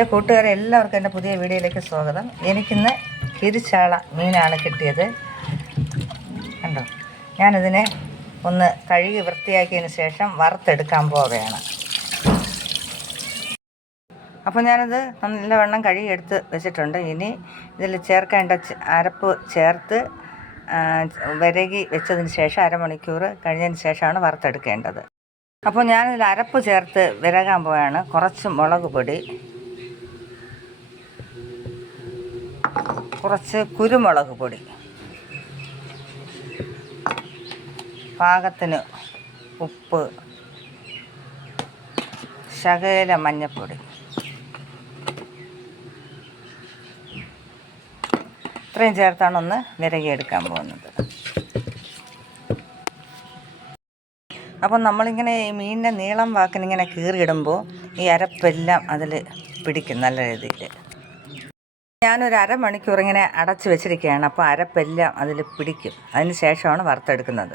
കൂട്ടുകാരെ എല്ലാവർക്കും എൻ്റെ പുതിയ വീഡിയോയിലേക്ക് സ്വാഗതം. എനിക്കിന്ന് കിരിച്ചാള മീനാണ് കിട്ടിയത്. കണ്ടോ, ഞാനിതിനെ ഒന്ന് കഴുകി വൃത്തിയാക്കിയതിന് ശേഷം വറുത്തെടുക്കാൻ പോവുകയാണ്. അപ്പോൾ ഞാനത് നല്ലവണ്ണം കഴുകി എടുത്ത് വെച്ചിട്ടുണ്ട്. ഇനി ഇതിൽ ചേർക്കേണ്ട അരപ്പ് ചേർത്ത് വിരകി വെച്ചതിന് ശേഷം അരമണിക്കൂർ കഴിഞ്ഞതിന് ശേഷമാണ് വറുത്തെടുക്കേണ്ടത്. അപ്പോൾ ഞാനിതിൽ അരപ്പ് ചേർത്ത് വിരകാൻ പോവുകയാണ്. കുറച്ച് മുളക് പൊടി, കുറച്ച് കുരുമുളക് പൊടി, പാകത്തിന് ഉപ്പ്, ശകല മഞ്ഞൾപ്പൊടി, ഇത്രയും ചേർത്താണ് ഒന്ന് വിരകിയെടുക്കാൻ പോകുന്നത്. അപ്പം നമ്മളിങ്ങനെ ഈ മീനിൻ്റെ നീളം വാക്കിനിങ്ങനെ കീറിയിടുമ്പോൾ ഈ അരപ്പെല്ലാം അതിൽ പിടിക്കും നല്ല രീതിയിൽ. ഞാനൊരു അരമണിക്കൂർ ഇങ്ങനെ അടച്ച് വെച്ചിരിക്കുകയാണ്. അപ്പോൾ അരപ്പെല്ലാം അതിൽ പിടിക്കും. അതിന് ശേഷമാണ് വറുത്തെടുക്കുന്നത്.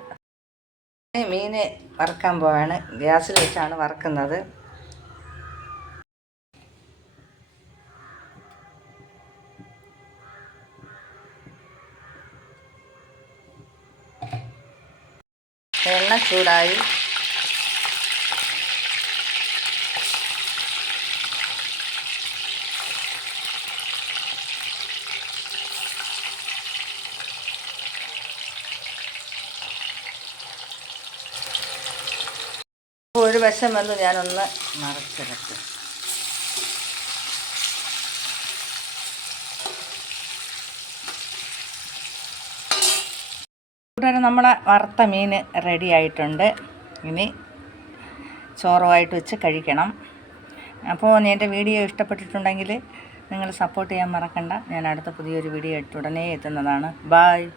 മീൻ വറുക്കാൻ പോവാണ്. ഗ്യാസിൽ വെച്ചാണ് വറുക്കുന്നത്. എണ്ണ ചൂടായി. ഒരു വശം വന്ന് ഞാനൊന്ന് മറച്ചിടട്ടെ. കൂട്ടുകാരെ, നമ്മളെ വറുത്ത മീൻ റെഡി ആയിട്ടുണ്ട്. ഇനി ചോറുമായിട്ട് വെച്ച് കഴിക്കണം. അപ്പോൾ എൻ്റെ വീഡിയോ ഇഷ്ടപ്പെട്ടിട്ടുണ്ടെങ്കിൽ നിങ്ങൾ സപ്പോർട്ട് ചെയ്യാൻ മറക്കണ്ട. ഞാൻ അടുത്ത പുതിയൊരു വീഡിയോ ആയിട്ട് ഉടനെ എത്തുന്നതാണ്. ബായ്.